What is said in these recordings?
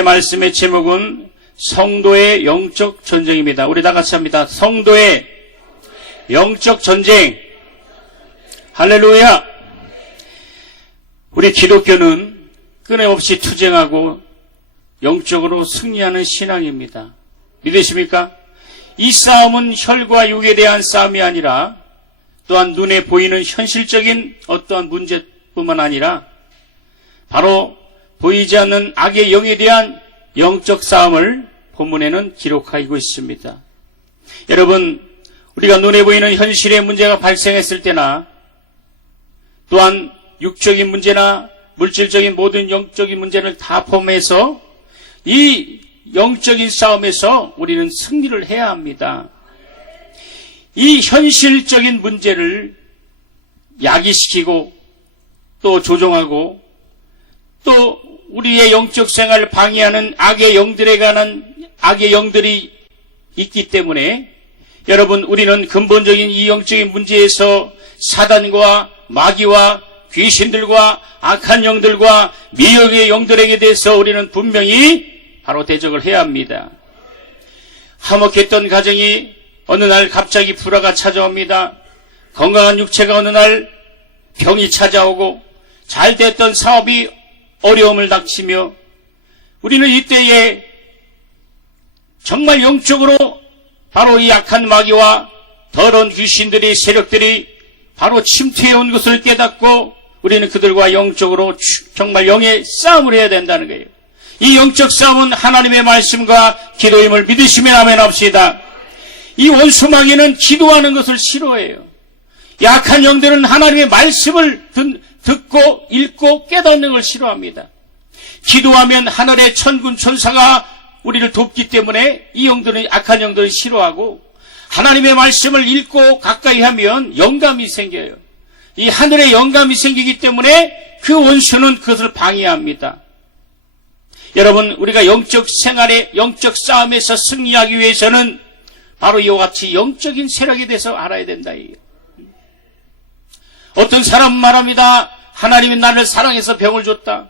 오늘의 말씀의 제목은 성도의 영적 전쟁입니다. 우리 다 같이 합니다. 성도의 영적 전쟁. 할렐루야. 우리 기독교는 끊임없이 투쟁하고 영적으로 승리하는 신앙입니다. 믿으십니까? 이 싸움은 혈과 육에 대한 싸움이 아니라 또한 눈에 보이는 현실적인 어떠한 문제뿐만 아니라 바로 보이지 않는 악의 영에 대한 영적 싸움을 본문에는 기록하고 있습니다. 여러분, 우리가 눈에 보이는 현실의 문제가 발생했을 때나 또한 육적인 문제나 물질적인 모든 영적인 문제를 다 포함해서 이 영적인 싸움에서 우리는 승리를 해야 합니다. 이 현실적인 문제를 야기시키고 또 조종하고 또 우리의 영적 생활을 방해하는 악의 영들에 관한 악의 영들이 있기 때문에 여러분, 우리는 근본적인 이 영적인 문제에서 사단과 마귀와 귀신들과 악한 영들과 미혹의 영들에게 대해서 우리는 분명히 바로 대적을 해야 합니다. 화목했던 가정이 어느 날 갑자기 불화가 찾아옵니다. 건강한 육체가 어느 날 병이 찾아오고 잘 됐던 사업이 어려움을 닥치며 우리는 이때에 정말 영적으로 바로 이 악한 마귀와 더러운 귀신들의 세력들이 바로 침투해온 것을 깨닫고 우리는 그들과 영적으로 정말 영의 싸움을 해야 된다는 거예요. 이 영적 싸움은 하나님의 말씀과 기도임을 믿으시면 아멘 합시다. 이 원수 마귀는 기도하는 것을 싫어해요. 약한 영들은 하나님의 말씀을 듣고 읽고 깨닫는 걸 싫어합니다. 기도하면 하늘의 천군 천사가 우리를 돕기 때문에 이 영들은, 악한 영들은 싫어하고 하나님의 말씀을 읽고 가까이 하면 영감이 생겨요. 이 하늘에 영감이 생기기 때문에 그 원수는 그것을 방해합니다. 여러분, 우리가 영적 생활에 영적 싸움에서 승리하기 위해서는 바로 이와 같이 영적인 세력에 대해서 알아야 된다. 어떤 사람은 말합니다. 하나님이 나를 사랑해서 병을 줬다.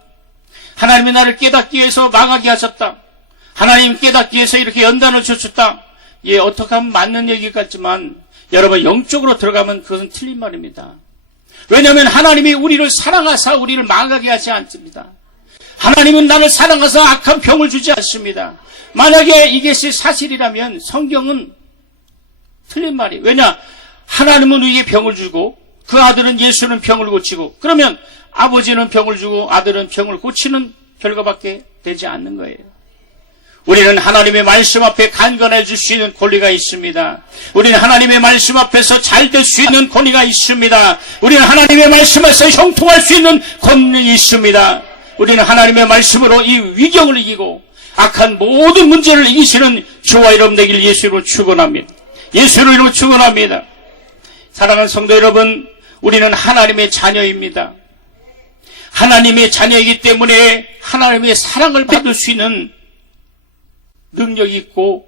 하나님이 나를 깨닫기 위해서 망하게 하셨다. 하나님 깨닫기 위해서 이렇게 연단을 주셨다. 예, 어떻게 하면 맞는 얘기 같지만 여러분, 영적으로 들어가면 그것은 틀린 말입니다. 왜냐하면 하나님이 우리를 사랑하사 우리를 망하게 하지 않습니다. 하나님은 나를 사랑하사 악한 병을 주지 않습니다. 만약에 이것이 사실이라면 성경은 틀린 말이에요. 왜냐? 하나님은 우리에게 병을 주고 그 아들은 예수는 병을 고치고 그러면 아버지는 병을 주고 아들은 병을 고치는 결과밖에 되지 않는 거예요. 우리는 하나님의 말씀 앞에 간건해 줄 수 있는 권리가 있습니다. 우리는 하나님의 말씀 앞에서 잘 될 수 있는 권리가 있습니다. 우리는 하나님의 말씀에서 형통할 수 있는 권능이 있습니다. 우리는 하나님의 말씀으로 이 위경을 이기고 악한 모든 문제를 이기시는 저와 여러분 되길 예수로 축원합니다. 예수로 이름으로 축원합니다. 사랑하는 성도 여러분, 우리는 하나님의 자녀입니다. 하나님의 자녀이기 때문에 하나님의 사랑을 받을 수 있는 능력이 있고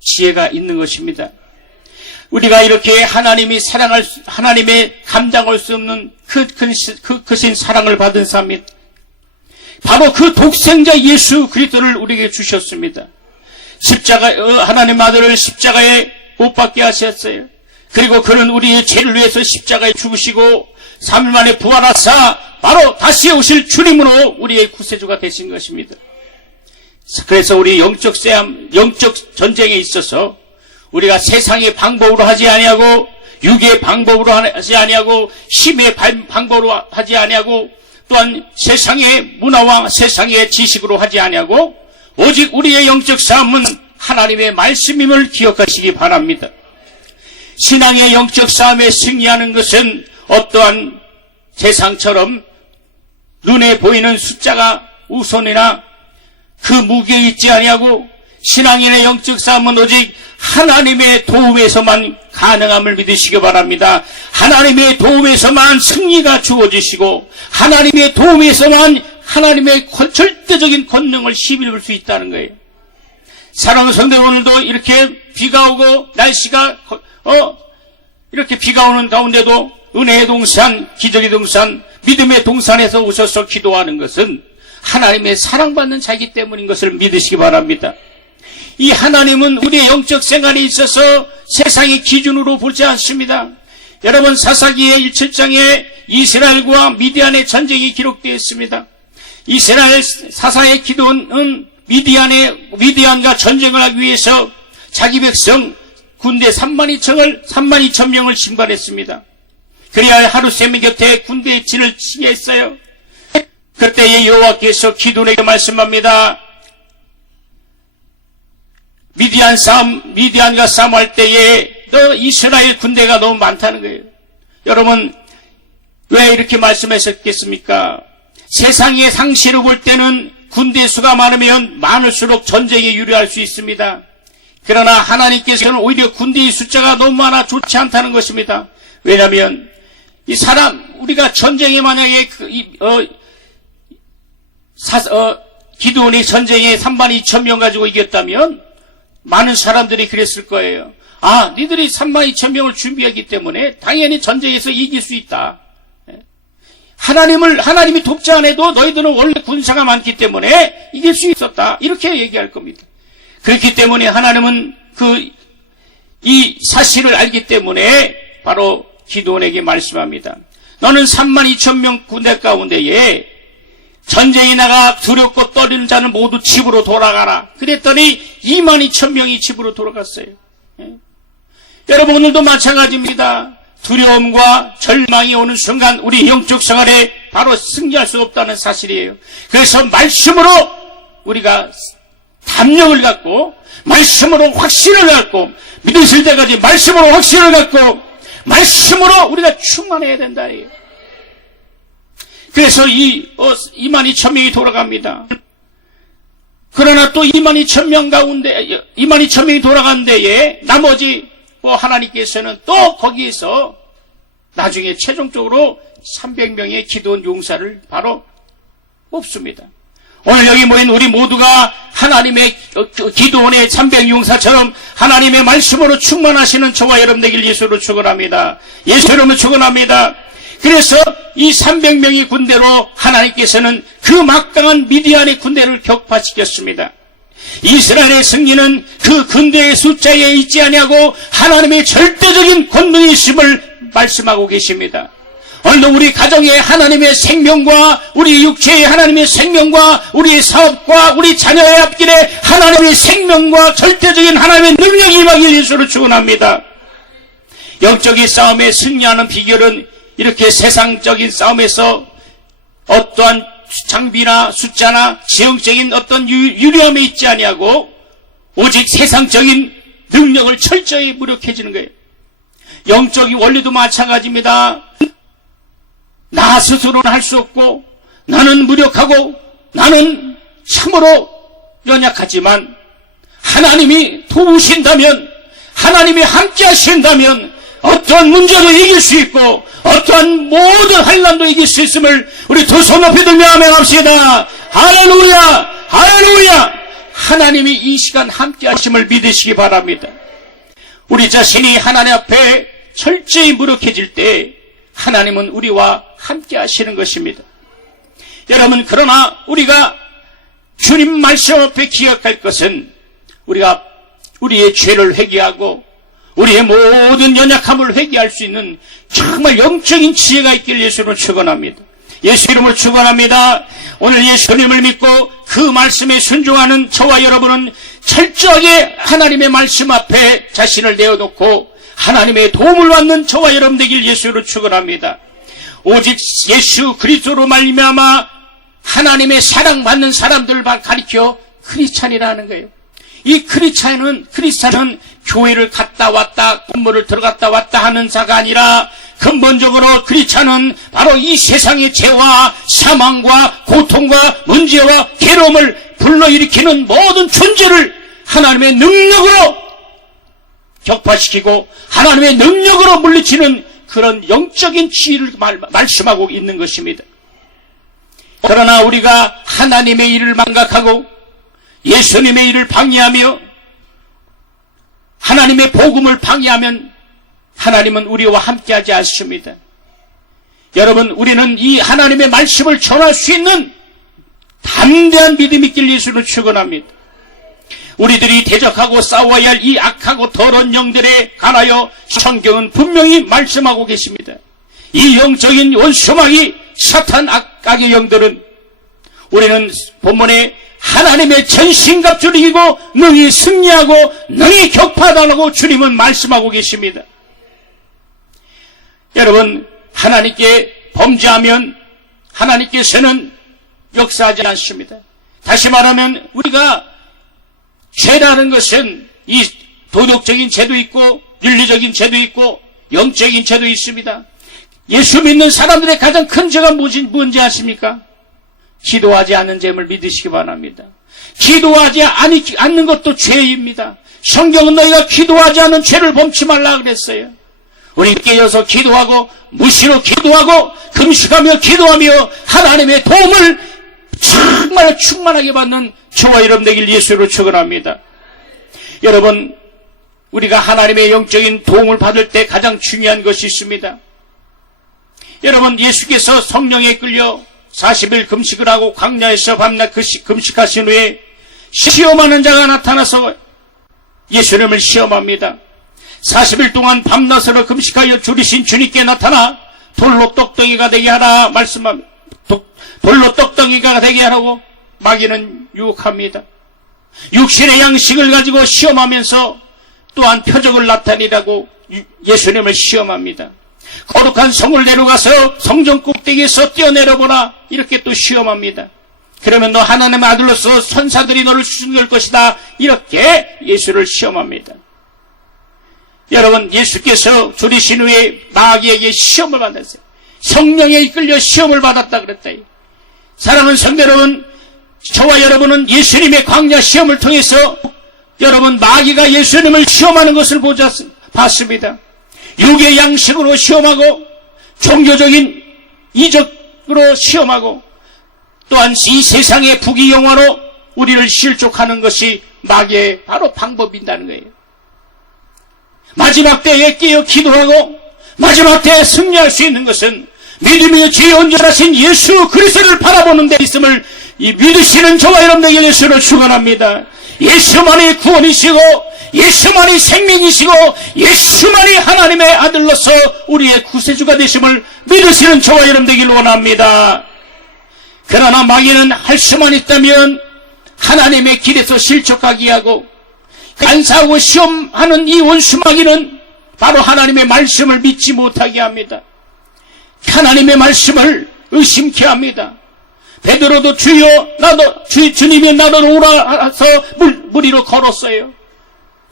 지혜가 있는 것입니다. 우리가 이렇게 하나님이 하나님의 감당할 수 없는 그 크신 사랑을 받은 사람이 바로 그 독생자 예수 그리스도를 우리에게 주셨습니다. 하나님 아들을 십자가에 못 박게 하셨어요. 그리고 그는 우리의 죄를 위해서 십자가에 죽으시고 3일 만에 부활하사 바로 다시 오실 주님으로 우리의 구세주가 되신 것입니다. 그래서 우리 영적 전쟁에 있어서 우리가 세상의 방법으로 하지 아니하고 육의 방법으로 하지 아니하고 힘의 방법으로 하지 아니하고 또한 세상의 문화와 세상의 지식으로 하지 아니하고 오직 우리의 영적 싸움은 하나님의 말씀임을 기억하시기 바랍니다. 신앙의 영적 싸움에 승리하는 것은 어떠한 세상처럼 눈에 보이는 숫자가 우선이나 그 무게에 있지 아니하고 신앙인의 영적 싸움은 오직 하나님의 도움에서만 가능함을 믿으시기 바랍니다. 하나님의 도움에서만 승리가 주어지시고 하나님의 도움에서만 하나님의 절대적인 권능을 힘입을 수 있다는 거예요. 사랑하는 성도 오늘도 이렇게 비가 오고 날씨가 이렇게 비가 오는 가운데도 은혜의 동산, 기적의 동산, 믿음의 동산에서 오셔서 기도하는 것은 하나님의 사랑받는 자이기 때문인 것을 믿으시기 바랍니다. 이 하나님은 우리의 영적 생활에 있어서 세상의 기준으로 보지 않습니다. 여러분, 사사기의 17장에 이스라엘과 미디안의 전쟁이 기록되어 있습니다. 이스라엘 사사의 기도는 미디안과 전쟁을 하기 위해서 자기 백성 군대 32,000명을 신발했습니다. 그래야 하루 세미 곁에 군대의 진을 치게 했어요. 그때에 여호와께서 기드온에게 말씀합니다. 미디안과 싸움할 때에 너 이스라엘 군대가 너무 많다는 거예요. 여러분, 왜 이렇게 말씀하셨겠습니까? 세상의 상식으로 볼 때는 군대 수가 많으면 많을수록 전쟁에 유리할 수 있습니다. 그러나 하나님께서는 오히려 군대의 숫자가 너무 많아 좋지 않다는 것입니다. 왜냐하면 우리가 전쟁에 만약에 기드온이 전쟁에 32,000명 가지고 이겼다면 많은 사람들이 그랬을 거예요. 아, 니들이 32,000명을 준비하기 때문에 당연히 전쟁에서 이길 수 있다. 하나님이 돕지 않아도 너희들은 원래 군사가 많기 때문에 이길 수 있었다. 이렇게 얘기할 겁니다. 그렇기 때문에 하나님은 이 사실을 알기 때문에 바로 기드온에게 말씀합니다. 너는 32,000명 군대 가운데에 전쟁에 나가 두렵고 떨리는 자는 모두 집으로 돌아가라. 그랬더니 22,000명이 집으로 돌아갔어요. 여러분, 오늘도 마찬가지입니다. 두려움과 절망이 오는 순간 우리 영적 생활에 바로 승리할 수 없다는 사실이에요. 그래서 말씀으로 우리가 담력을 갖고, 말씀으로 확신을 갖고, 믿으실 때까지 말씀으로 확신을 갖고, 말씀으로 우리가 충만해야 된다. 그래서 22,000명이 돌아갑니다. 그러나 또 22,000명이 돌아간 데에 나머지 하나님께서는 또 거기에서 나중에 최종적으로 300명의 기드온 용사를 바로 뽑습니다. 오늘 여기 모인 우리 모두가 하나님의 기드온의 300용사처럼 하나님의 말씀으로 충만하시는 저와 여러분 되길 예수로 축원합니다. 예수 이름으로 축원합니다. 그래서 이 300명의 군대로 하나님께서는 그 막강한 미디안의 군대를 격파시켰습니다. 이스라엘의 승리는 그 군대의 숫자에 있지 아니하고 하나님의 절대적인 권능이 있음을 말씀하고 계십니다. 오늘도 우리 가정에 하나님의 생명과 우리 육체에 하나님의 생명과 우리의 사업과 우리 자녀의 앞길에 하나님의 생명과 절대적인 하나님의 능력이 임하길 예수로 축원합니다. 영적인 싸움에 승리하는 비결은 이렇게 세상적인 싸움에서 어떠한 장비나 숫자나 지형적인 어떤 유리함에 있지 아니하고 오직 세상적인 능력을 철저히 무력해지는 거예요. 영적인 원리도 마찬가지입니다. 나 스스로는 할 수 없고 나는 무력하고 나는 참으로 연약하지만 하나님이 도우신다면, 하나님이 함께 하신다면 어떠한 문제도 이길 수 있고 어떠한 모든 환난도 이길 수 있음을 우리 두 손 높이 들며 아멘합시다. 할렐루야, 할렐루야. 하나님이 이 시간 함께 하심을 믿으시기 바랍니다. 우리 자신이 하나님 앞에 철저히 무력해질 때 하나님은 우리와 함께 하시는 것입니다. 여러분, 그러나 우리가 주님 말씀 앞에 기억할 것은 우리가 우리의 죄를 회개하고 우리의 모든 연약함을 회개할 수 있는 정말 영적인 지혜가 있길 예수로 축원합니다. 예수 이름을 축원합니다. 오늘 예수님을 믿고 그 말씀에 순종하는 저와 여러분은 철저하게 하나님의 말씀 앞에 자신을 내어놓고 하나님의 도움을 받는 저와 여러분 되길 예수로 축원합니다. 오직 예수 그리스도로 말미암아 하나님의 사랑받는 사람들을 가리켜 크리스찬이라는 거예요. 이 크리스찬은 교회를 갔다 왔다 건물을 들어갔다 왔다 하는 자가 아니라 근본적으로 크리스찬은 바로 이 세상의 죄와 사망과 고통과 문제와 괴로움을 불러일으키는 모든 존재를 하나님의 능력으로 격파시키고 하나님의 능력으로 물리치는 그런 영적인 지혜를 말씀하고 있는 것입니다. 그러나 우리가 하나님의 일을 망각하고 예수님의 일을 방해하며 하나님의 복음을 방해하면 하나님은 우리와 함께하지 않습니다. 여러분, 우리는 이 하나님의 말씀을 전할 수 있는 담대한 믿음이 있길 예수로 축원합니다. 우리들이 대적하고 싸워야 할 이 악하고 더러운 영들에 관하여 성경은 분명히 말씀하고 계십니다. 이 영적인 원수마귀 사탄 악의 영들은 우리는 본문에 하나님의 전신갑주를 이기고 능히 승리하고 능히 격파하다라고 주님은 말씀하고 계십니다. 여러분, 하나님께 범죄하면 하나님께서는 역사하지 않습니다. 다시 말하면 우리가 죄라는 것은 이 도덕적인 죄도 있고 윤리적인 죄도 있고 영적인 죄도 있습니다. 예수 믿는 사람들의 가장 큰 죄가 뭔지 아십니까? 기도하지 않는 죄를 믿으시기 바랍니다. 기도하지 않는 것도 죄입니다. 성경은 너희가 기도하지 않는 죄를 범치 말라 그랬어요. 우리 깨어서 기도하고 무시로 기도하고 금식하며 기도하며 하나님의 도움을 정말 충만하게 받는 저와 여러분 되길 예수로 축원합니다. 여러분, 우리가 하나님의 영적인 도움을 받을 때 가장 중요한 것이 있습니다. 여러분, 예수께서 성령에 끌려 40일 금식을 하고 광야에서 밤낮 금식하신 후에 시험하는 자가 나타나서 예수님을 시험합니다. 40일 동안 밤낮으로 금식하여 줄이신 주님께 나타나 돌로 떡덩이가 되게 하라 말씀합니다. 돌로 떡덩이가 되게 하라고 마귀는 유혹합니다. 육신의 양식을 가지고 시험하면서 또한 표적을 나타내라고 예수님을 시험합니다. 거룩한 성을 내려가서 성전 꼭대기에서 뛰어내려보라 이렇게 또 시험합니다. 그러면 너 하나님의 아들로서 천사들이 너를 수중할 것이다 이렇게 예수를 시험합니다. 여러분, 예수께서 줄이신 후에 마귀에게 시험을 받았어요. 성령에 이끌려 시험을 받았다 그랬다. 사랑하는 성도 여러분, 저와 여러분은 예수님의 광야 시험을 통해서 여러분 마귀가 예수님을 시험하는 것을 봤습니다. 육의 양식으로 시험하고 종교적인 이적으로 시험하고 또한 이 세상의 부귀영화로 우리를 실족하는 것이 마귀의 바로 방법인다는 거예요. 마지막 때에 깨어 기도하고 마지막 때에 승리할 수 있는 것은 믿음의 죄 온전하신 예수 그리스도를 바라보는 데 있음을 믿으시는 저와 여러분에게 예수를 축원합니다. 예수만이 구원이시고 예수만이 생명이시고 예수만이 하나님의 아들로서 우리의 구세주가 되심을 믿으시는 저와 여러분 되길 원합니다. 그러나 마귀는 할 수만 있다면 하나님의 길에서 실족하게 하고 간사하고 시험하는 이 원수 마귀는 바로 하나님의 말씀을 믿지 못하게 합니다. 하나님의 말씀을 의심케 합니다. 베드로도 주여 나도 주님이 나로 오라서 물 위로 걸었어요.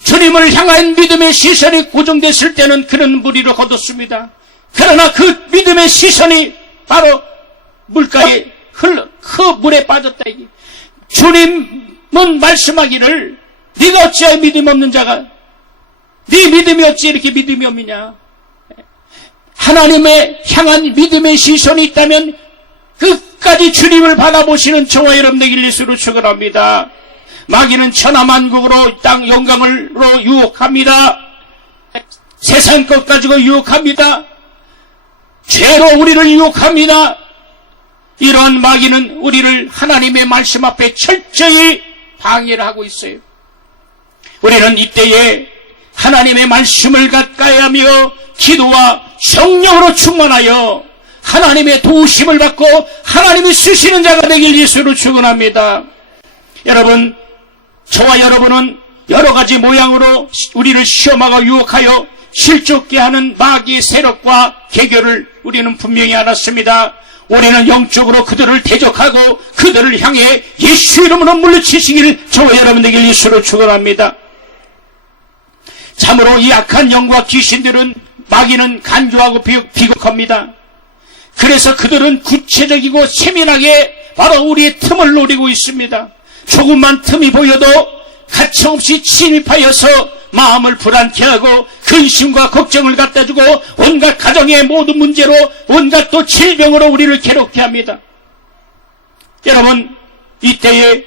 주님을 향한 믿음의 시선이 고정됐을 때는 그는 물 위로 걷었습니다. 그러나 그 믿음의 시선이 바로 물가에 그 물에 빠졌다. 주님은 말씀하기를 네가 어찌하여 믿음 없는 자가 네 믿음이 어찌 이렇게 믿음이 없느냐. 하나님의 향한 믿음의 시선이 있다면 끝까지 주님을 바라보시는 저와 여러분 되길 예수로 축원합니다. 마귀는 천하만국으로 땅 영광으로 유혹합니다. 세상 것 가지고 유혹합니다. 죄로 우리를 유혹합니다. 이러한 마귀는 우리를 하나님의 말씀 앞에 철저히 방해를 하고 있어요. 우리는 이때에 하나님의 말씀을 가까이 하며 기도와 성령으로 충만하여 하나님의 도우심을 받고 하나님이 쓰시는 자가 되길 예수로 축원합니다. 여러분, 저와 여러분은 여러 가지 모양으로 우리를 시험하고 유혹하여 실족게 하는 마귀의 세력과 계교를 우리는 분명히 알았습니다. 우리는 영적으로 그들을 대적하고 그들을 향해 예수 이름으로 물리치시길 저와 여러분에게 예수로 축원합니다. 참으로 이 악한 영과 귀신들은 마귀는 간교하고 비극합니다. 그래서 그들은 구체적이고 세밀하게 바로 우리의 틈을 노리고 있습니다. 조금만 틈이 보여도 가차없이 침입하여서 마음을 불안케 하고 근심과 걱정을 갖다주고 온갖 가정의 모든 문제로 온갖 또 질병으로 우리를 괴롭게 합니다. 여러분, 이때에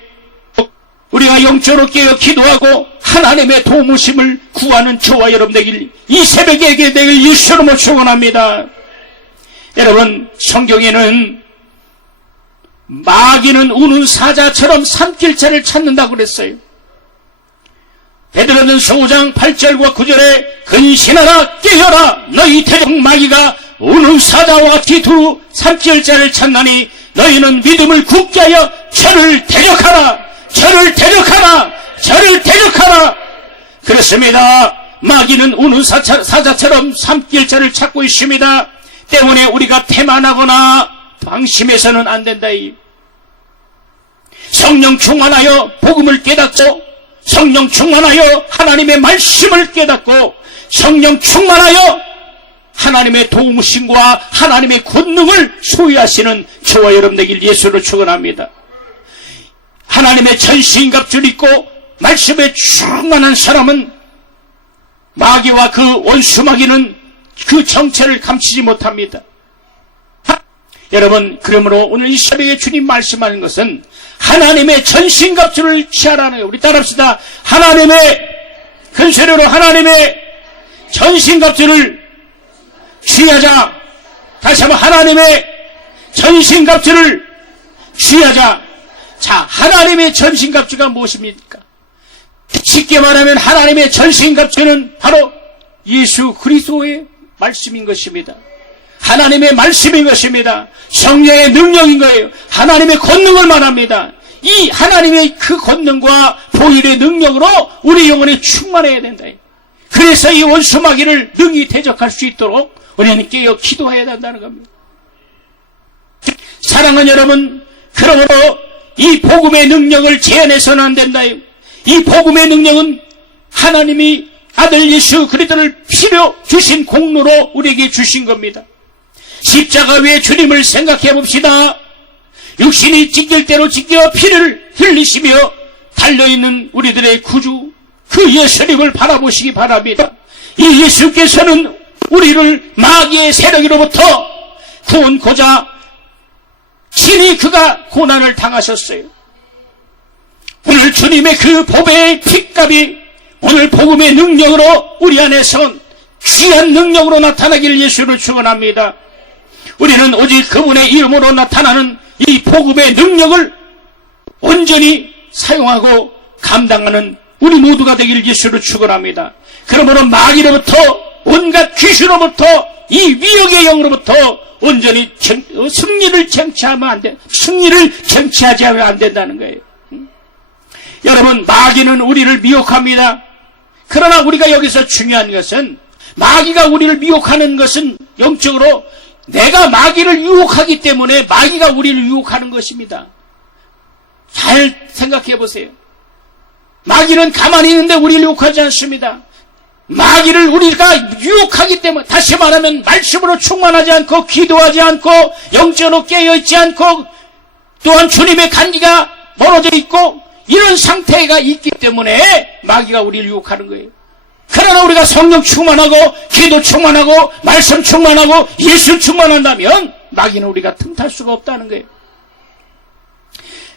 우리가 영적으로 깨어 기도하고 하나님의 도우심을 구하는 저와 여러분 되길 이 새벽에 되길 예수로 축원합니다. 여러분, 성경에는 마귀는 우는 사자처럼 산길자를 찾는다고 그랬어요. 베드로는 5장 8절과 9절에 근신하라 깨어라 너희 대적 마귀가 우는 사자와 같이 두루 산길자를 찾나니 너희는 믿음을 굳게 하여 저를 대적하라 저를 대적하라 저를 대적하라. 그렇습니다. 마귀는 우는 사자처럼 산길자를 찾고 있습니다. 때문에 우리가 태만하거나 방심해서는 안 된다. 성령 충만하여 복음을 깨닫고 성령 충만하여 하나님의 말씀을 깨닫고 성령 충만하여 하나님의 도우심과 하나님의 권능을 소유하시는 저와 여러분 되길 예수로 축원합니다. 하나님의 전신갑주를 입고 말씀에 충만한 사람은 마귀와 그 원수 마귀는 그 정체를 감추지 못합니다. 여러분, 그러므로 오늘 이 새벽에 주님 말씀하는 것은 하나님의 전신갑주를 취하라는 거예요. 우리 따라합시다. 하나님의 큰 소리로 하나님의 전신갑주를 취하자. 다시 한번 하나님의 전신갑주를 취하자. 자, 하나님의 전신갑주가 무엇입니까? 쉽게 말하면 하나님의 전신갑주는 바로 예수 그리스도의 말씀인 것입니다. 하나님의 말씀인 것입니다. 성령의 능력인 거예요. 하나님의 권능을 말합니다. 이 하나님의 그 권능과 보일의 능력으로 우리 영혼에 충만해야 된다. 그래서 이 원수 마귀를 능히 대적할 수 있도록 우리는 깨어 기도해야 된다는 겁니다. 사랑하는 여러분, 그러므로 이 복음의 능력을 제한해서는 안 된다. 이 복음의 능력은 하나님이 아들 예수 그리스도를 피로 주신 공로로 우리에게 주신 겁니다. 십자가 위에 주님을 생각해 봅시다. 육신이 찢길 대로 찢겨 피를 흘리시며 달려있는 우리들의 구주 그 예수님을 바라보시기 바랍니다. 이 예수께서는 우리를 마귀의 세력으로부터 구원코자 친히 그가 고난을 당하셨어요. 오늘 주님의 그 보배의 핏값이 오늘 복음의 능력으로 우리 안에서 귀한 능력으로 나타나기를 예수로 축원합니다. 우리는 오직 그분의 이름으로 나타나는 이 복음의 능력을 온전히 사용하고 감당하는 우리 모두가 되기를 예수로 축원합니다. 그러므로 마귀로부터 온갖 귀신으로부터 이 위역의 영으로부터 온전히 승리를 쟁취하면 안 돼. 승리를 쟁취하지 않으면 안 된다는 거예요. 여러분, 마귀는 우리를 미혹합니다. 그러나 우리가 여기서 중요한 것은 마귀가 우리를 미혹하는 것은 영적으로 내가 마귀를 유혹하기 때문에 마귀가 우리를 유혹하는 것입니다. 잘 생각해 보세요. 마귀는 가만히 있는데 우리를 유혹하지 않습니다. 마귀를 우리가 유혹하기 때문에, 다시 말하면 말씀으로 충만하지 않고 기도하지 않고 영적으로 깨어있지 않고 또한 주님의 간기가 멀어져 있고 이런 상태가 있기 때문에 마귀가 우리를 유혹하는 거예요. 그러나 우리가 성령 충만하고 기도 충만하고 말씀 충만하고 예수 충만한다면 마귀는 우리가 틈탈 수가 없다는 거예요.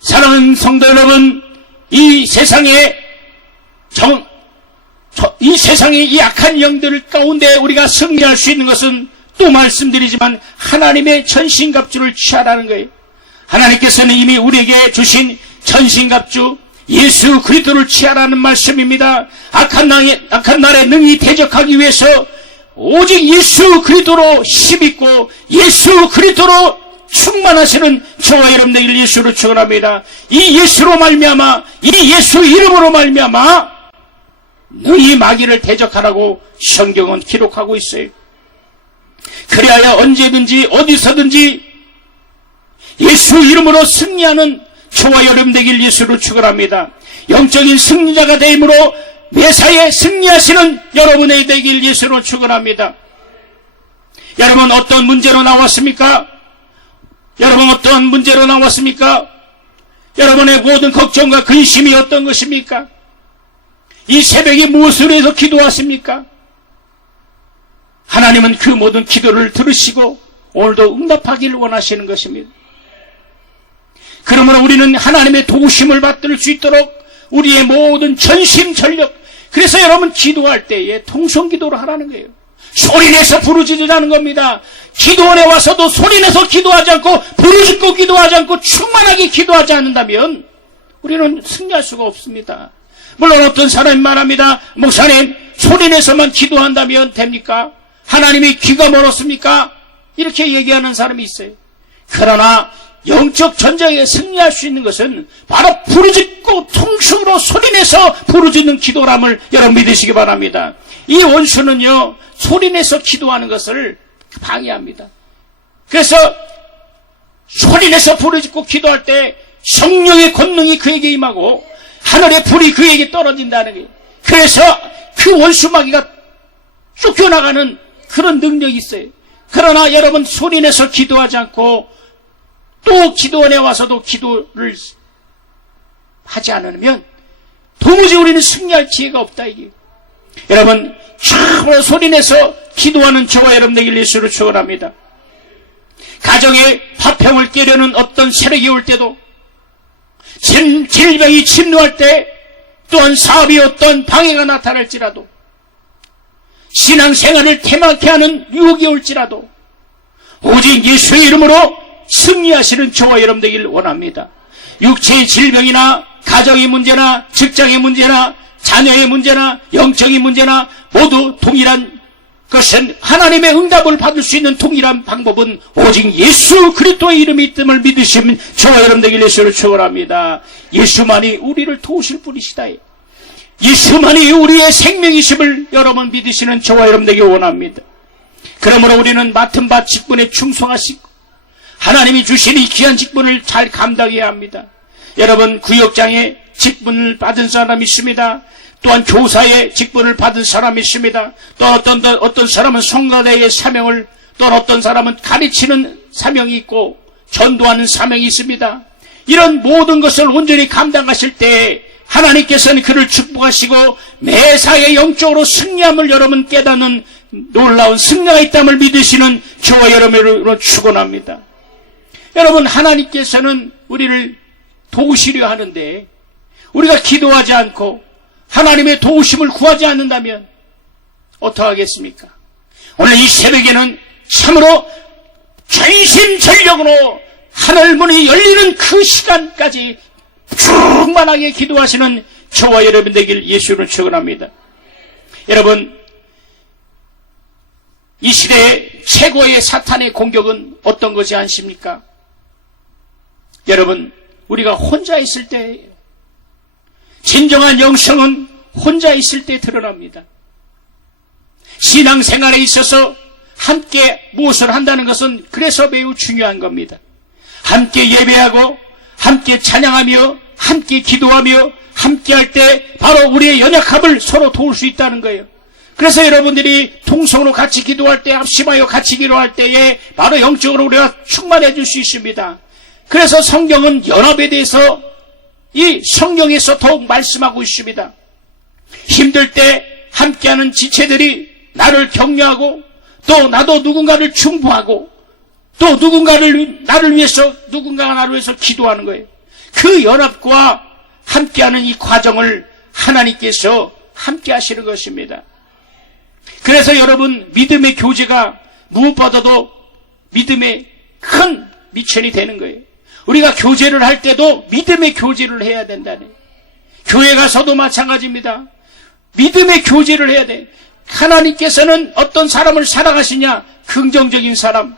사랑하는 성도 여러분, 이 세상의 이 악한 영들 가운데 우리가 승리할 수 있는 것은 또 말씀드리지만 하나님의 전신갑주를 취하라는 거예요. 하나님께서는 이미 우리에게 주신 전신갑주 예수 그리스도를 취하라는 말씀입니다. 악한 날에 능히 대적하기 위해서 오직 예수 그리스도로 힘입고 예수 그리스도로 충만하시는 저와 여러분들 예수로 축원합니다. 이 예수로 말미암아 이 예수 이름으로 말미암아 능히 마귀를 대적하라고 성경은 기록하고 있어요. 그래야 언제든지 어디서든지 예수 이름으로 승리하는 저와 여러분 되길 예수로 축원합니다. 영적인 승리자가 되므로 매사에 승리하시는 여러분의 되길 예수로 축원합니다. 여러분 어떤 문제로 나왔습니까? 여러분 어떤 문제로 나왔습니까? 여러분의 모든 걱정과 근심이 어떤 것입니까? 이 새벽에 무엇을 해서 기도하십니까? 하나님은 그 모든 기도를 들으시고 오늘도 응답하기를 원하시는 것입니다. 그러므로 우리는 하나님의 도우심을 받들 수 있도록 우리의 모든 전심 전력, 그래서 여러분 기도할 때에 통성기도를 하라는 거예요. 소리내서 부르짖으라는 겁니다. 기도원에 와서도 소리내서 기도하지 않고 부르짖고 기도하지 않고 충만하게 기도하지 않는다면 우리는 승리할 수가 없습니다. 물론 어떤 사람이 말합니다. 목사님, 소리내서만 기도한다면 됩니까? 하나님이 귀가 멀었습니까? 이렇게 얘기하는 사람이 있어요. 그러나 영적 전쟁에 승리할 수 있는 것은 바로 부르짖고 통성으로 소리내서 부르짖는 기도람을 여러분 믿으시기 바랍니다. 이 원수는요, 소리내서 기도하는 것을 방해합니다. 그래서 소리내서 부르짖고 기도할 때 성령의 권능이 그에게 임하고 하늘의 불이 그에게 떨어진다는 거예요. 그래서 그 원수마귀가 쫓겨나가는 그런 능력이 있어요. 그러나 여러분 소리내서 기도하지 않고 또 기도원에 와서도 기도를 하지 않으면 도무지 우리는 승리할 기회가 없다 이게. 여러분 참으로 소리내서 기도하는 저와 여러분 되길 예수로 축원합니다. 가정에 화평을 깨려는 어떤 세력이 올 때도, 질병이 침노할 때, 또한 사업이 어떤 방해가 나타날지라도, 신앙생활을 태만케 하는 유혹이 올지라도 오직 예수의 이름으로 승리하시는 저와 여러분 되길 원합니다. 육체의 질병이나 가정의 문제나 직장의 문제나 자녀의 문제나 영적인 문제나 모두 동일한 것은 하나님의 응답을 받을 수 있는 동일한 방법은 오직 예수 그리스도의 이름이 있음을 믿으시면 저와 여러분 되길 예수를 축원합니다. 예수만이 우리를 도우실 분이시다. 예수만이 우리의 생명이심을 여러분 믿으시는 저와 여러분 되길 원합니다. 그러므로 우리는 맡은 바 직분에 충성하시고 하나님이 주신 이 귀한 직분을 잘 감당해야 합니다. 여러분 구역장의 직분을 받은 사람이 있습니다. 또한 교사의 직분을 받은 사람이 있습니다. 또 어떤 사람은 성가대의 사명을, 또 어떤 사람은 가르치는 사명이 있고 전도하는 사명이 있습니다. 이런 모든 것을 온전히 감당하실 때 하나님께서는 그를 축복하시고 매사에 영적으로 승리함을 여러분 깨닫는 놀라운 승리가 있다을 믿으시는 저와 여러분으로 축원합니다. 여러분 하나님께서는 우리를 도우시려 하는데 우리가 기도하지 않고 하나님의 도우심을 구하지 않는다면 어떡하겠습니까? 오늘 이 새벽에는 참으로 전심전력으로 하늘문이 열리는 그 시간까지 충만하게 기도하시는 저와 여러분 되길 예수를 축원합니다. 여러분 이 시대의 최고의 사탄의 공격은 어떤 것이 아십니까? 여러분 우리가 혼자 있을 때, 진정한 영성은 혼자 있을 때 드러납니다. 신앙생활에 있어서 함께 무엇을 한다는 것은 그래서 매우 중요한 겁니다. 함께 예배하고 함께 찬양하며 함께 기도하며 함께 할 때 바로 우리의 연약함을 서로 도울 수 있다는 거예요. 그래서 여러분들이 통성으로 같이 기도할 때, 합심하여 같이 기도할 때에 바로 영적으로 우리가 충만해질 수 있습니다. 그래서 성경은 연합에 대해서 이 성경에서 더욱 말씀하고 있습니다. 힘들 때 함께하는 지체들이 나를 격려하고 또 나도 누군가를 중보하고 또 나를 위해서 누군가가 나를 위해서 기도하는 거예요. 그 연합과 함께하는 이 과정을 하나님께서 함께 하시는 것입니다. 그래서 여러분 믿음의 교제가 무엇보다도 믿음의 큰 미천이 되는 거예요. 우리가 교제를 할 때도 믿음의 교제를 해야 된다네. 교회 가서도 마찬가지입니다. 믿음의 교제를 해야 돼. 하나님께서는 어떤 사람을 사랑하시냐? 긍정적인 사람,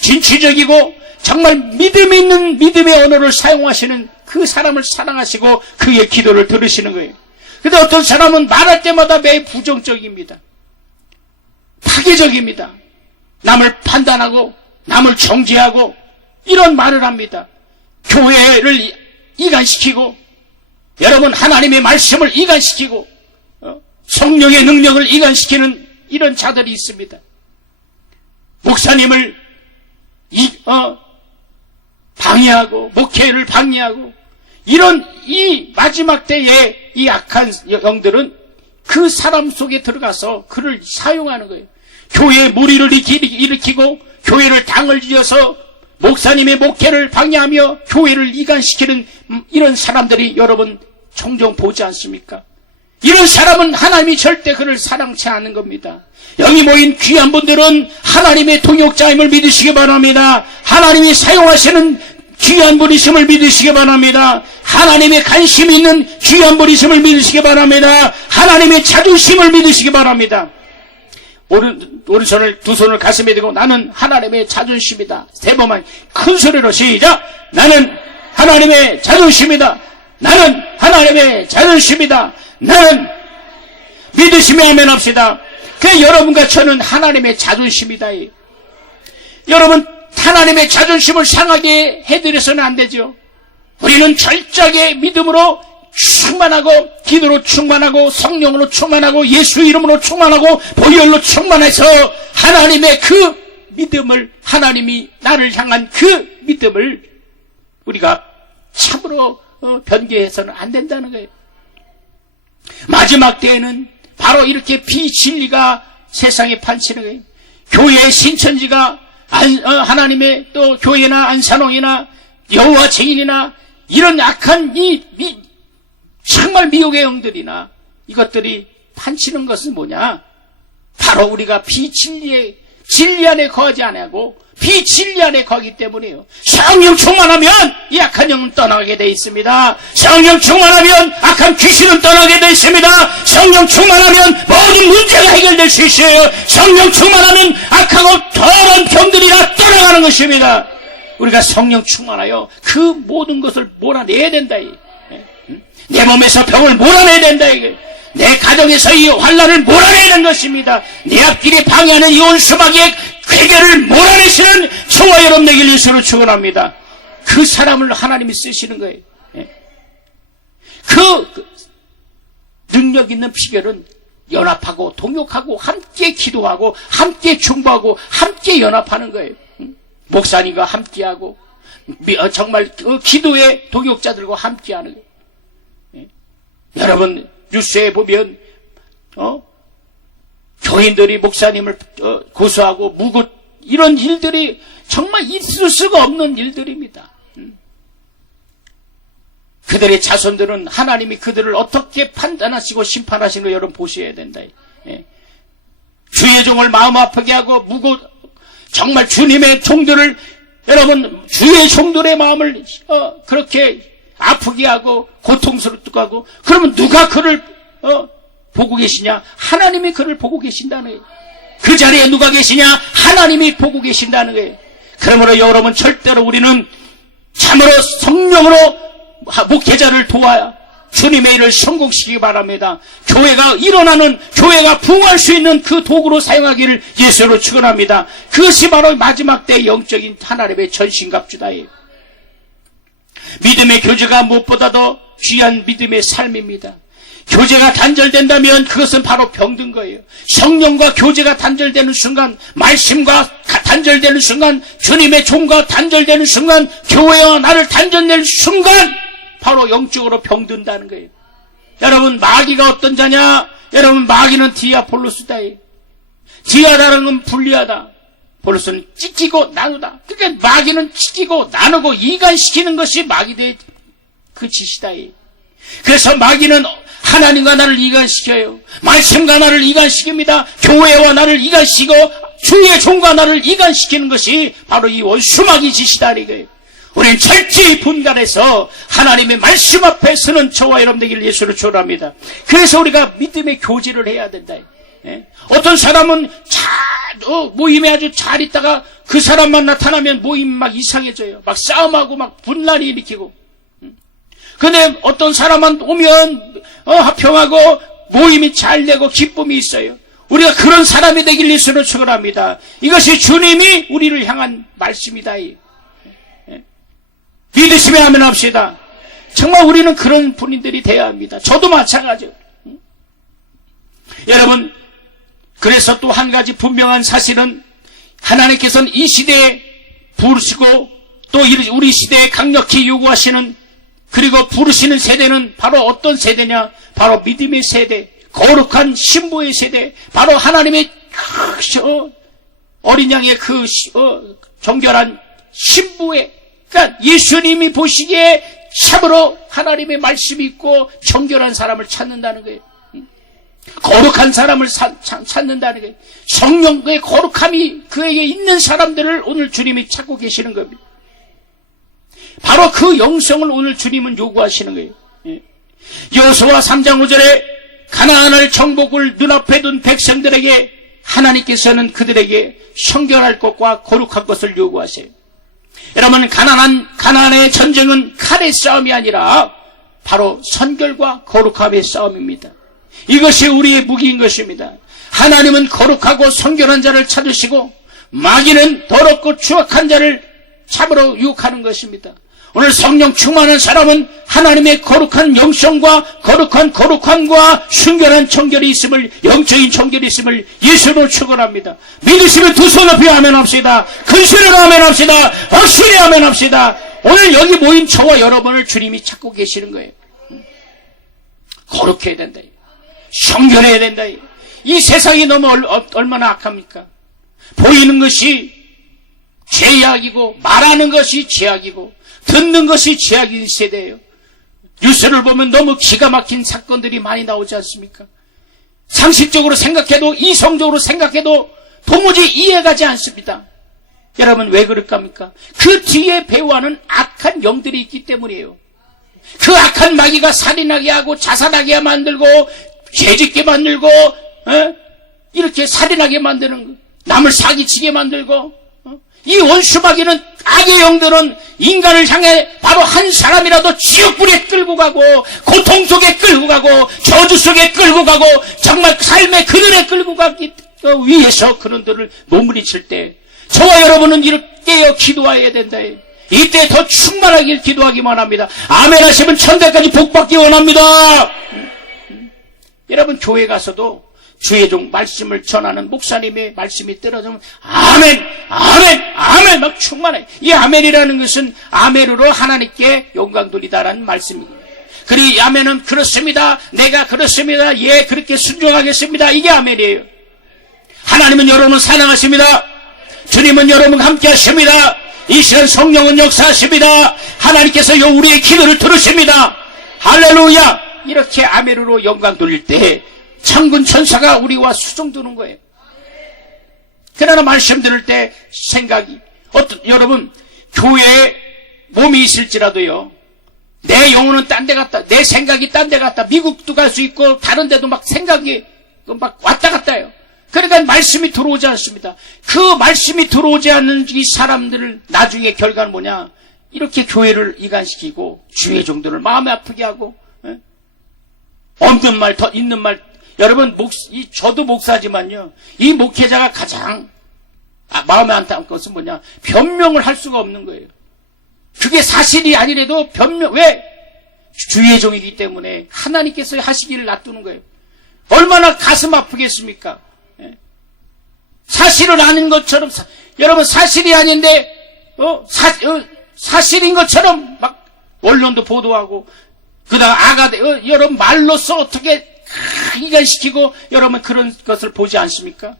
진취적이고 정말 믿음이 있는 믿음의 언어를 사용하시는 그 사람을 사랑하시고 그의 기도를 들으시는 거예요. 그런데 어떤 사람은 말할 때마다 매우 부정적입니다. 파괴적입니다. 남을 판단하고 남을 정죄하고 이런 말을 합니다. 교회를 이간시키고 여러분 하나님의 말씀을 이간시키고 성령의 능력을 이간시키는 이런 자들이 있습니다. 목사님을 방해하고 목회를 방해하고 이런 이 마지막 때에 이 악한 영들은 그 사람 속에 들어가서 그를 사용하는 거예요. 교회의 무리를 일으키고 교회를 당을 지어서 목사님의 목회를 방해하며 교회를 이간시키는 이런 사람들이 여러분 종종 보지 않습니까? 이런 사람은 하나님이 절대 그를 사랑치 않는 겁니다. 여기 모인 귀한 분들은 하나님의 동역자임을 믿으시기 바랍니다. 하나님이 사용하시는 귀한 분이심을 믿으시기 바랍니다. 하나님의 관심이 있는 귀한 분이심을 믿으시기 바랍니다. 하나님의 자존심을 믿으시기 바랍니다. 오른손을 두 손을 가슴에 대고 나는 하나님의 자존심이다. 세 번만 큰 소리로 시작. 나는 하나님의 자존심이다. 나는 하나님의 자존심이다. 나는 믿으시며 아멘 합시다. 그 여러분과 저는 하나님의 자존심이다. 여러분 하나님의 자존심을 상하게 해드려서는 안 되죠. 우리는 철저하게 믿음으로 충만하고 기도로 충만하고 성령으로 충만하고 예수 이름으로 충만하고 보혈로 충만해서 하나님의 그 믿음을 하나님이 나를 향한 그 믿음을 우리가 참으로 변개해서는 안 된다는 거예요. 마지막 때에는 바로 이렇게 비진리가 세상에 판치는 거예요. 교회의 신천지가 하나님의 또 교회나 안산홍이나 여호와 증인이나 이런 악한 정말 미혹의 영들이나 이것들이 판치는 것은 뭐냐? 바로 우리가 비진리의 진리 안에 거하지 아니하고 비진리 안에 거하기 때문이에요. 성령 충만하면 이 악한 영은 떠나게 되어 있습니다. 성령 충만하면 악한 귀신은 떠나게 되어 있습니다. 성령 충만하면 모든 문제가 해결될 수 있어요. 성령 충만하면 악하고 더러운 병들이 다 떠나가는 것입니다. 우리가 성령 충만하여 그 모든 것을 몰아내야 된다. 내 몸에서 병을 몰아내야 된다. 내 가정에서 이 환난을 몰아내는 것입니다. 내 앞길에 방해하는 이 온수마귀의 괴계를 몰아내시는 저와 여러분 되길 예수로 축원합니다. 그 사람을 하나님이 쓰시는 거예요. 그 능력 있는 비결은 연합하고 동역하고 함께 기도하고 함께 중보하고 함께 연합하는 거예요. 목사님과 함께하고 정말 기도의 동역자들과 함께하는 거예요. 여러분 뉴스에 보면 교인들이 목사님을 고소하고 무고 이런 일들이 정말 있을 수가 없는 일들입니다. 그들의 자손들은 하나님이 그들을 어떻게 판단하시고 심판하시는 거 여러분 보셔야 된다. 주의 종을 마음 아프게 하고 정말 주님의 종들을 여러분 주의 종들의 마음을 그렇게 아프게 하고 고통스럽게 하고 그러면 누가 그를 보고 계시냐? 하나님이 그를 보고 계신다는 거예요. 그 자리에 누가 계시냐? 하나님이 보고 계신다는 거예요. 그러므로 여러분 절대로 우리는 참으로 성령으로 목회자를 도와야 주님의 일을 성공시키기 바랍니다. 교회가 일어나는 교회가 부흥할 수 있는 그 도구로 사용하기를 예수로 축원합니다. 그것이 바로 마지막 때 영적인 하나님의 전신갑주다예요. 믿음의 교제가 무엇보다도 귀한 믿음의 삶입니다. 교제가 단절된다면 그것은 바로 병든 거예요. 성령과 교제가 단절되는 순간, 말씀과 단절되는 순간, 주님의 종과 단절되는 순간, 교회와 나를 단절되는 순간 바로 영적으로 병든다는 거예요. 여러분 마귀가 어떤 자냐? 여러분 마귀는 디아폴로스다예요. 디아라는 건 분리하다. 폴로스는 찢기고 나누다. 그러니까 마귀는 찢기고 나누고 이간시키는 것이 마귀의 그 짓이다예요. 그래서 마귀는 하나님과 나를 이간시켜요. 말씀과 나를 이간시킵니다. 교회와 나를 이간시키고 주의 종과 나를 이간시키는 것이 바로 이 원수마귀 짓이다 이거예요. 우리는 철저히 분간해서 하나님의 말씀 앞에 서는 저와 여러분 되기를 예수로 축원합니다. 그래서 우리가 믿음의 교제를 해야 된다. 어떤 사람은 모임에 아주 잘 있다가 그 사람만 나타나면 모임이 막 이상해져요. 막 싸움하고 막 분란이 일으키고. 근데 어떤 사람만 오면 화평하고 모임이 잘 되고 기쁨이 있어요. 우리가 그런 사람이 되길 예수로 축원합니다. 이것이 주님이 우리를 향한 말씀이다. 믿으시면 아멘 합시다. 정말 우리는 그런 분들이 되어야 합니다. 저도 마찬가지예요. 여러분 그래서 또 한 가지 분명한 사실은 하나님께서는 이 시대에 부르시고 또 우리 시대에 강력히 요구하시는 그리고 부르시는 세대는 바로 어떤 세대냐? 바로 믿음의 세대, 거룩한 신부의 세대, 바로 하나님의 어린 양의 그 정결한 신부의, 그러니까 예수님이 보시기에 참으로 하나님의 말씀이 있고 정결한 사람을 찾는다는 거예요. 거룩한 사람을 찾는다는 거예요. 성령의 거룩함이 그에게 있는 사람들을 오늘 주님이 찾고 계시는 겁니다. 바로 그 영성을 오늘 주님은 요구하시는 거예요. 여호수아 3장 5절에 가나안을 정복을 눈앞에 둔 백성들에게 하나님께서는 그들에게 성결할 것과 거룩한 것을 요구하세요. 여러분, 가나안의 전쟁은 칼의 싸움이 아니라 바로 선결과 거룩함의 싸움입니다. 이것이 우리의 무기인 것입니다. 하나님은 거룩하고 선결한 자를 찾으시고 마귀는 더럽고 추악한 자를 잡으러 유혹하는 것입니다. 오늘 성령 충만한 사람은 하나님의 거룩한 영성과 거룩함과 순결한 정결이 있음을, 영적인 정결이 있음을 예수로 축원합니다. 믿으시면 두 손 높이 아멘합시다. 근신으로 아멘합시다. 확실히 아멘합시다. 오늘 여기 모인 저와 여러분을 주님이 찾고 계시는 거예요. 거룩해야 된다. 성결해야 된다. 이 세상이 너무 얼마나 악합니까? 보이는 것이 죄악이고 말하는 것이 죄악이고 듣는 것이 죄악인 세대예요. 뉴스를 보면 너무 기가 막힌 사건들이 많이 나오지 않습니까? 상식적으로 생각해도, 이성적으로 생각해도 도무지 이해가지 않습니다. 여러분, 왜 그럴까입니까? 그 뒤에 배후하는 악한 영들이 있기 때문이에요. 그 악한 마귀가 살인하게 하고 자살하게 만들고 죄짓게 만들고 이렇게 살인하게 만드는 거, 남을 사기치게 만들고, 이 원수 마귀는, 악의 영들은 인간을 향해 바로 한 사람이라도 지옥불에 끌고 가고 고통 속에 끌고 가고 저주 속에 끌고 가고 정말 삶의 그늘에 끌고 가기 위해서 그런들을 몸부림칠 때 저와 여러분은 이렇게 깨어 기도해야 된다. 이때 더 충만하길 기도하기만 합니다. 아멘 하시면 천대까지 복받기 원합니다. 여러분, 교회 가서도 주의 종 말씀을 전하는 목사님의 말씀이 떨어지면 아멘, 아멘, 아멘 막 충만해. 이 아멘이라는 것은 아멘으로 하나님께 영광 돌리다라는 말씀이에요. 그리고 아멘은 그렇습니다, 내가 그렇습니다, 예 그렇게 순종하겠습니다, 이게 아멘이에요. 하나님은 여러분을 사랑하십니다. 주님은 여러분과 함께 하십니다. 이 시간 성령은 역사하십니다. 하나님께서 우리의 기도를 들으십니다. 할렐루야. 이렇게 아멘으로 영광 돌릴 때 천군 천사가 우리와 수종드는 거예요. 그러나 말씀 들을 때 생각이, 여러분, 교회에 몸이 있을지라도요, 내 영혼은 딴 데 갔다, 내 생각이 딴 데 갔다, 미국도 갈 수 있고 다른 데도 막 생각이 막 왔다 갔다 해요. 그러니까 말씀이 들어오지 않습니다. 그 말씀이 들어오지 않는 이 사람들을 나중에 결과는 뭐냐, 이렇게 교회를 이간시키고 주의 종들을 마음에 아프게 하고, 없는 말, 더 있는 말. 여러분, 저도 목사지만요, 이 목회자가 가장 마음에 안 담는 것은 뭐냐, 변명을 할 수가 없는 거예요. 그게 사실이 아니래도 왜? 주의 종이기 때문에 하나님께서 하시기를 놔두는 거예요. 얼마나 가슴 아프겠습니까? 사실은 아닌 것처럼, 여러분, 사실이 아닌데 사실인 것처럼 막 언론도 보도하고, 그다음 여러분 말로써 어떻게 이간시키고, 여러분 그런 것을 보지 않습니까?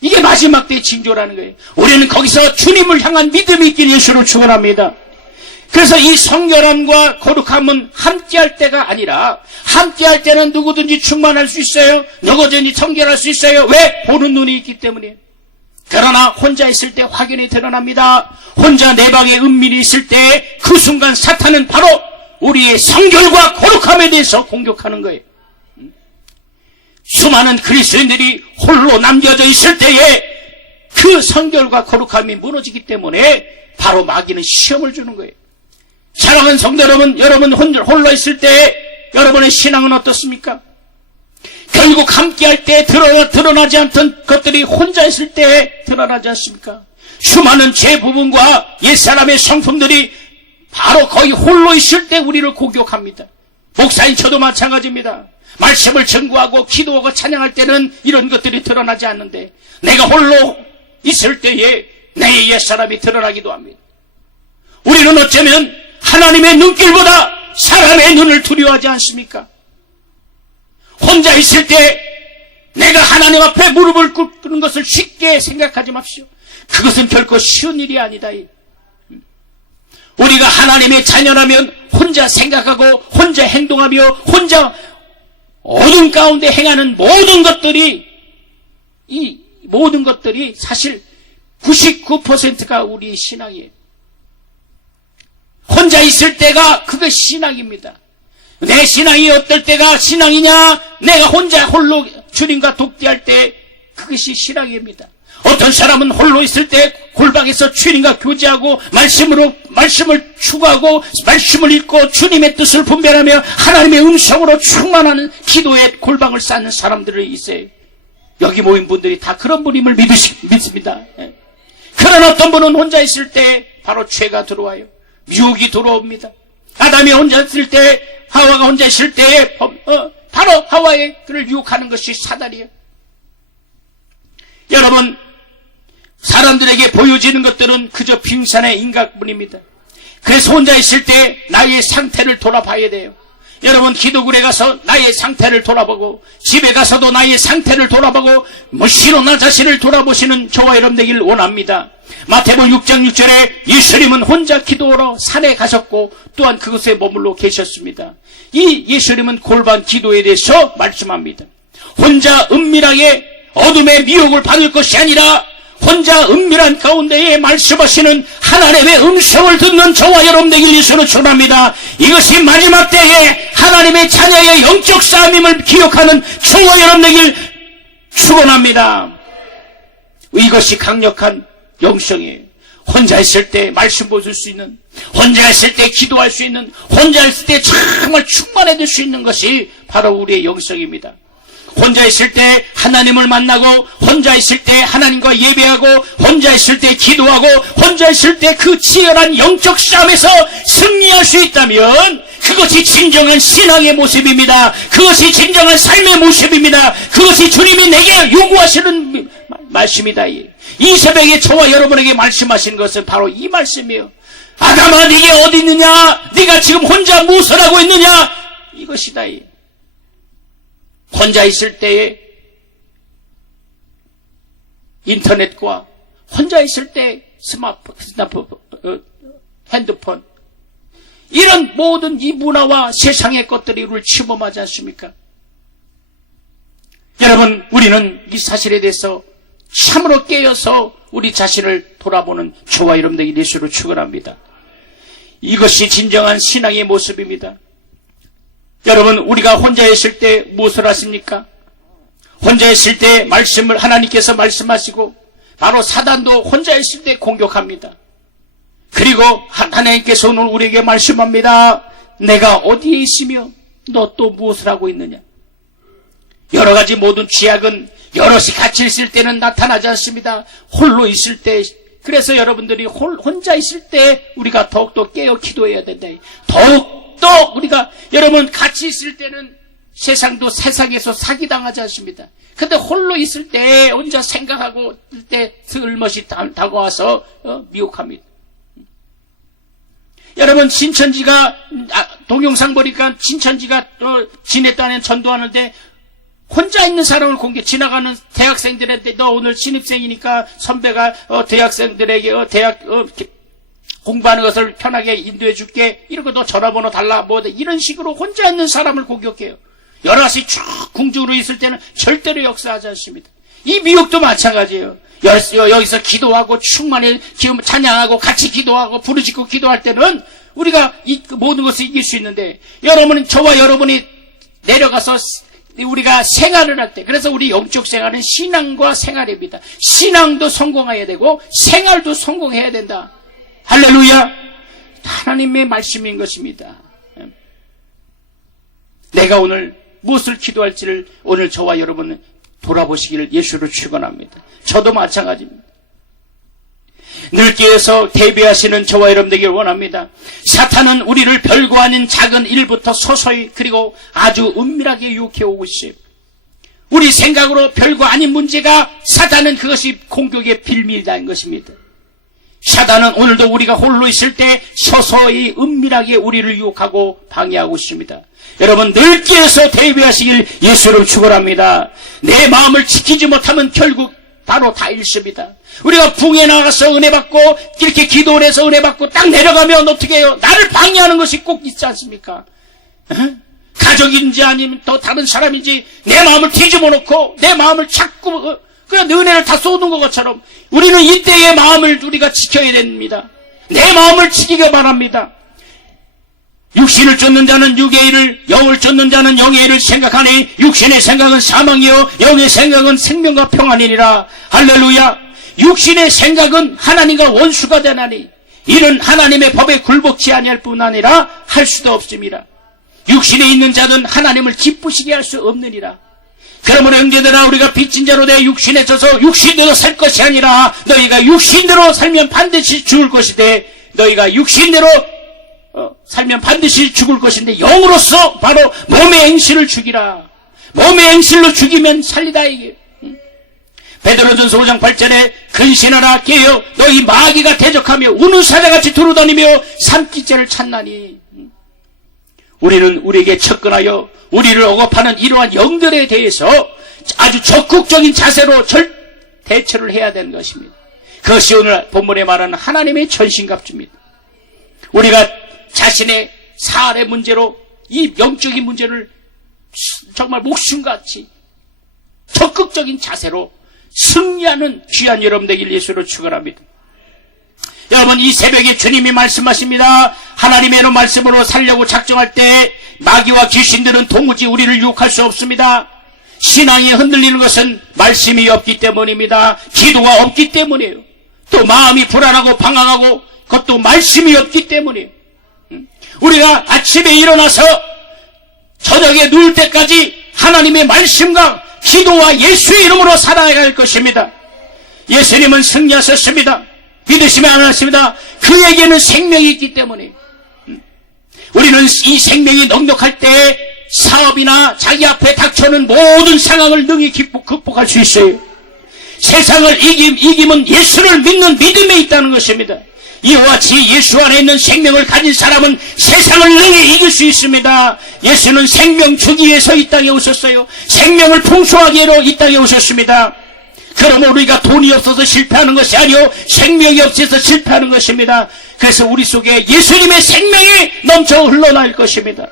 이게 마지막 때의 징조라는 거예요. 우리는 거기서 주님을 향한 믿음이 있길 예수로 축원합니다. 그래서 이 성결함과 거룩함은 함께할 때가 아니라, 함께할 때는 누구든지 충만할 수 있어요. 누구든지 성결할 수 있어요. 왜? 보는 눈이 있기 때문이에요. 그러나 혼자 있을 때 확연히 드러납니다. 혼자 내 방에 은밀히 있을 때 그 순간 사탄은 바로 우리의 성결과 거룩함에 대해서 공격하는 거예요. 수많은 그리스도인들이 홀로 남겨져 있을 때에 그 성결과 거룩함이 무너지기 때문에 바로 마귀는 시험을 주는 거예요. 사랑하는 성도 여러분, 여러분 홀로 있을 때 여러분의 신앙은 어떻습니까? 결국 함께할 때 드러나지 않던 것들이 혼자 있을 때 드러나지 않습니까? 수많은 제 부분과 옛사람의 성품들이 바로 거의 홀로 있을 때 우리를 공격합니다. 목사인 저도 마찬가지입니다. 말씀을 증거하고 기도하고 찬양할 때는 이런 것들이 드러나지 않는데, 내가 홀로 있을 때에 내 옛사람이 드러나기도 합니다. 우리는 어쩌면 하나님의 눈길보다 사람의 눈을 두려워하지 않습니까? 혼자 있을 때 내가 하나님 앞에 무릎을 꿇는 것을 쉽게 생각하지 마십시오. 그것은 결코 쉬운 일이 아니다. 우리가 하나님의 자녀라면 혼자 생각하고 혼자 행동하며 혼자 어둠 가운데 행하는 모든 것들이, 이 모든 것들이 사실 99%가 우리의 신앙이에요. 혼자 있을 때가 그게 신앙입니다. 내 신앙이 어떨 때가 신앙이냐? 내가 혼자 홀로 주님과 독대할 때 그것이 신앙입니다. 어떤 사람은 홀로 있을 때 골방에서 주님과 교제하고 말씀을 추구하고 말씀을 읽고 주님의 뜻을 분별하며 하나님의 음성으로 충만하는 기도의 골방을 쌓는 사람들이 있어요. 여기 모인 분들이 다 그런 분임을 믿습니다. 그런 어떤 분은 혼자 있을 때 바로 죄가 들어와요. 유혹이 들어옵니다. 아담이 혼자 있을 때, 하와가 혼자 있을 때 바로 하와의 그를 유혹하는 것이 사단이에요. 여러분, 사람들에게 보여지는 것들은 그저 빙산의 인각뿐입니다. 그래서 혼자 있을 때 나의 상태를 돌아봐야 돼요. 여러분, 기도굴에 가서 나의 상태를 돌아보고 집에 가서도 나의 상태를 돌아보고 무시로 나 자신을 돌아보시는 저와 여러분 되길 원합니다. 마태복음 6장 6절에 예수님은 혼자 기도하러 산에 가셨고 또한 그곳에 머물러 계셨습니다. 이 예수님은 골반 기도에 대해서 말씀합니다. 혼자 은밀하게 어둠의 미혹을 받을 것이 아니라 혼자 은밀한 가운데에 말씀하시는 하나님의 음성을 듣는 저와 여러분 되길 예수로 축원합니다. 이것이 마지막 때에 하나님의 자녀의 영적 싸움임을 기억하는 저와 여러분 되길 축원합니다. 이것이 강력한 영성이에요. 혼자 있을 때 말씀 보실 수 있는, 혼자 있을 때 기도할 수 있는, 혼자 있을 때 정말 충만해질 수 있는 것이 바로 우리의 영성입니다. 혼자 있을 때 하나님을 만나고, 혼자 있을 때 하나님과 예배하고, 혼자 있을 때 기도하고, 혼자 있을 때 그 치열한 영적 싸움에서 승리할 수 있다면 그것이 진정한 신앙의 모습입니다. 그것이 진정한 삶의 모습입니다. 그것이 주님이 내게 요구하시는 말씀이다. 이 새벽에 저와 여러분에게 말씀하신 것은 바로 이 말씀이에요. 아담아, 네게 어디 있느냐? 네가 지금 혼자 무엇을 하고 있느냐? 이것이다. 혼자 있을 때에 인터넷과 혼자 있을 때 핸드폰, 이런 모든 이 문화와 세상의 것들이 우리를 침범하지 않습니까? 여러분, 우리는 이 사실에 대해서 참으로 깨어서 우리 자신을 돌아보는 저와 여러분들이 예수로 축원합니다. 이것이 진정한 신앙의 모습입니다. 여러분, 우리가 혼자 있을 때 무엇을 하십니까? 혼자 있을 때 말씀을 하나님께서 말씀하시고 바로 사단도 혼자 있을 때 공격합니다. 그리고 하나님께서 오늘 우리에게 말씀합니다. 내가 어디에 있으며 너 또 무엇을 하고 있느냐? 여러 가지 모든 죄악은 여럿이 같이 있을 때는 나타나지 않습니다. 홀로 있을 때, 그래서 여러분들이 혼자 있을 때 우리가 더욱더 깨어 기도해야 된다. 더욱더 우리가, 여러분 같이 있을 때는 세상에서 사기당하지 않습니다. 근데 홀로 있을 때 혼자 생각하고 있을 때 슬멋이 다가와서 미혹합니다. 여러분, 신천지가 동영상 보니까 신천지가 지냈다는 전도하는데 혼자 있는 사람을 지나가는 대학생들한테 너 오늘 신입생이니까 선배가 대학생들에게 대학 공부하는 것을 편하게 인도해 줄게. 이러고 너 전화번호 달라. 뭐 이런 식으로 혼자 있는 사람을 공격해요. 여러 가지 쭉 궁중으로 있을 때는 절대로 역사하지 않습니다. 이 미혹도 마찬가지예요. 여기서 기도하고 충만히 지금 찬양하고 같이 기도하고 부르짖고 기도할 때는 우리가 이 모든 것을 이길 수 있는데, 여러분은, 저와 여러분이 내려가서 우리가 생활을 할 때, 그래서 우리 영적 생활은 신앙과 생활입니다. 신앙도 성공해야 되고 생활도 성공해야 된다. 할렐루야. 하나님의 말씀인 것입니다. 내가 오늘 무엇을 기도할지를 오늘 저와 여러분은 돌아보시기를 예수로 축원합니다. 저도 마찬가지입니다. 늘 깨어서 대비하시는 저와 여러분 되길 원합니다. 사탄은 우리를 별거 아닌 작은 일부터 서서히 그리고 아주 은밀하게 유혹해 오고 있어요. 우리 생각으로 별거 아닌 문제가 사탄은 그것이 공격의 빌미라는 것입니다. 사탄은 오늘도 우리가 홀로 있을 때 서서히 은밀하게 우리를 유혹하고 방해하고 있습니다. 여러분, 늘 깨어서 대비하시길 예수를 축원합니다. 내 마음을 지키지 못하면 결국 바로 다 잃습니다. 우리가 붕에 나가서 은혜 받고 이렇게 기도를 해서 은혜 받고 딱 내려가면 어떻게 해요? 나를 방해하는 것이 꼭 있지 않습니까? 가족인지 아니면 또 다른 사람인지 내 마음을 뒤집어 놓고 내 마음을 자꾸 그냥 은혜를 다 쏟는 것처럼 우리는 이때의 마음을 우리가 지켜야 됩니다. 내 마음을 지키기 바랍니다. 육신을 쫓는 자는 육의 일을, 영을 쫓는 자는 영의 일을 생각하니 육신의 생각은 사망이요 영의 생각은 생명과 평안이니라. 할렐루야. 육신의 생각은 하나님과 원수가 되나니 이는 하나님의 법에 굴복치 아니할 뿐 아니라 할 수도 없습니다. 육신에 있는 자는 하나님을 기쁘시게 할 수 없느니라. 그러므로 형제들아, 우리가 빚진 자로 내 육신에 져서 육신대로 살 것이 아니라 너희가 육신대로 살면 반드시 죽을 것이되 너희가 육신대로 살면 반드시 죽을 것인데 영으로서 바로 몸의 행실을 죽이라. 몸의 행실로 죽이면 살리다 이게. 베드로전서 5장 8절에 근신하라 깨어 너희 마귀가 대적하며 우는 사자같이 두루다니며 삼키죄를 찾나니. 우리는 우리에게 접근하여 우리를 억압하는 이러한 영들에 대해서 아주 적극적인 자세로 대처를 해야 되는 것입니다. 그것이 오늘 본문에 말하는 하나님의 전신갑주입니다. 우리가 자신의 사안의 문제로 이 영적인 문제를 정말 목숨같이 적극적인 자세로 승리하는 귀한 여러분 되길 예수로 축원합니다. 여러분, 이 새벽에 주님이 말씀하십니다. 하나님의 말씀으로 살려고 작정할 때 마귀와 귀신들은 도무지 우리를 유혹할 수 없습니다. 신앙이 흔들리는 것은 말씀이 없기 때문입니다. 기도가 없기 때문이에요. 또 마음이 불안하고 방황하고 그것도 말씀이 없기 때문이에요. 우리가 아침에 일어나서 저녁에 누울 때까지 하나님의 말씀과 기도와 예수의 이름으로 살아갈 것입니다. 예수님은 승리하셨습니다. 믿으시면 안 하십니다. 그에게는 생명이 있기 때문에 우리는 이 생명이 넉넉할 때 사업이나 자기 앞에 닥쳐오는 모든 상황을 능히 극복할 수 있어요. 세상을 이김은 예수를 믿는 믿음에 있다는 것입니다. 이와 같이 예수 안에 있는 생명을 가진 사람은 세상을 능히 이길 수 있습니다. 예수는 생명 주기 위해서 이 땅에 오셨어요. 생명을 풍성하게로 이 땅에 오셨습니다. 그러면 우리가 돈이 없어서 실패하는 것이 아니요 생명이 없어서 실패하는 것입니다. 그래서 우리 속에 예수님의 생명이 넘쳐 흘러날 것입니다.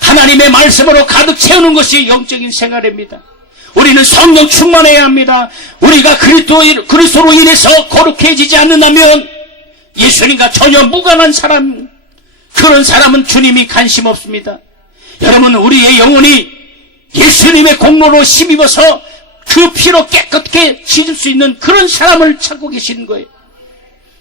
하나님의 말씀으로 가득 채우는 것이 영적인 생활입니다. 우리는 성령 충만해야 합니다. 우리가 그리스도로 인해서 거룩해지지 않는다면 예수님과 전혀 무관한 사람, 그런 사람은 주님이 관심 없습니다. 여러분, 우리의 영혼이 예수님의 공로로 힘입어서 그 피로 깨끗게 씻을 수 있는 그런 사람을 찾고 계시는 거예요.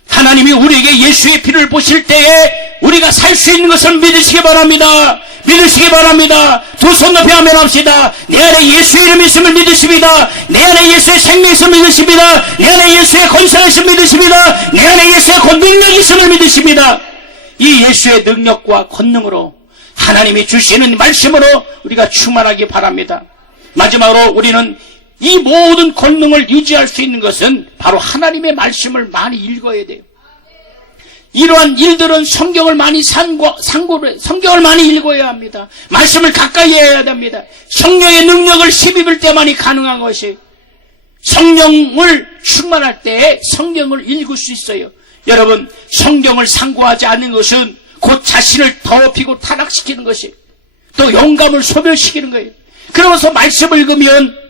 하나님이 우리에게 예수의 피를 보실 때에 우리가 살 수 있는 것을 믿으시기 바랍니다. 믿으시기 바랍니다. 두 손 높이 하면 합시다. 내 안에 예수의 이름이 있음을 믿으십니다. 내 안에 예수의 생명이 있음을 믿으십니다. 내 안에 예수의 권세가 있음을 믿으십니다. 내 안에 예수의 권능력이 있음을 믿으십니다. 이 예수의 능력과 권능으로 하나님이 주시는 말씀으로 우리가 충만하기 바랍니다. 마지막으로 우리는 이 모든 권능을 유지할 수 있는 것은 바로 하나님의 말씀을 많이 읽어야 돼요. 이러한 일들은 성경을 많이 성경을 많이 읽어야 합니다. 말씀을 가까이 해야 됩니다. 성령의 능력을 힘입을 때만이 가능한 것이, 성령을 충만할 때에 성경을 읽을 수 있어요. 여러분, 성경을 상고하지 않는 것은 곧 자신을 더럽히고 타락시키는 것이, 또 영감을 소멸시키는 거예요. 그러면서 말씀을 읽으면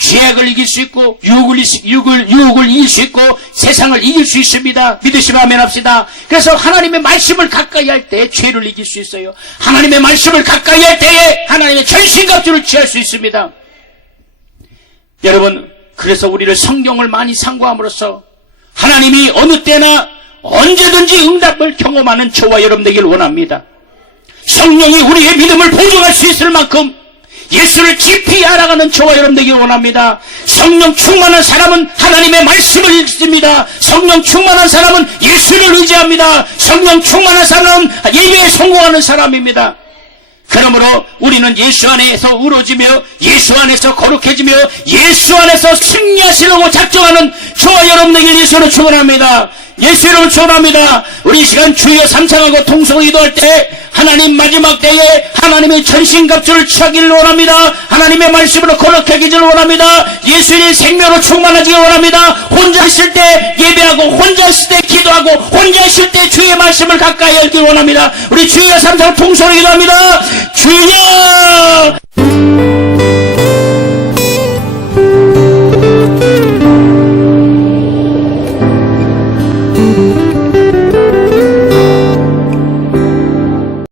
죄악을 이길 수 있고 유혹을 이길 수 있고 세상을 이길 수 있습니다. 믿으시면 아멘 합시다. 그래서 하나님의 말씀을 가까이 할 때 죄를 이길 수 있어요. 하나님의 말씀을 가까이 할 때에 하나님의 전신갑주를 취할 수 있습니다. 여러분, 그래서 우리를 성경을 많이 상고함으로써 하나님이 어느 때나 언제든지 응답을 경험하는 저와 여러분 되길 원합니다. 성령이 우리의 믿음을 보증할 수 있을 만큼 예수를 깊이 알아가는 저와 여러분 되길 원합니다. 성령 충만한 사람은 하나님의 말씀을 읽습니다. 성령 충만한 사람은 예수를 의지합니다. 성령 충만한 사람은 예배에 성공하는 사람입니다. 그러므로 우리는 예수 안에서 의로워지며 예수 안에서 거룩해지며 예수 안에서 승리하시려고 작정하는 저와 여러분 되길 예수로 축원합니다. 예수 이름으로 축원합니다. 우리 이 시간 주여 삼창하고 통성을 기도할 때 하나님 마지막 때에 하나님의 전신갑주를 취하기를 원합니다. 하나님의 말씀으로 거룩해지기를 원합니다. 예수의 생명으로 충만하기를 원합니다. 혼자 있을 때 예배하고 혼자 있을 때 기도하고 혼자 있을 때 주의 말씀을 가까이 열기를 원합니다. 우리 주여 삼창 통성을 기도합니다. 주여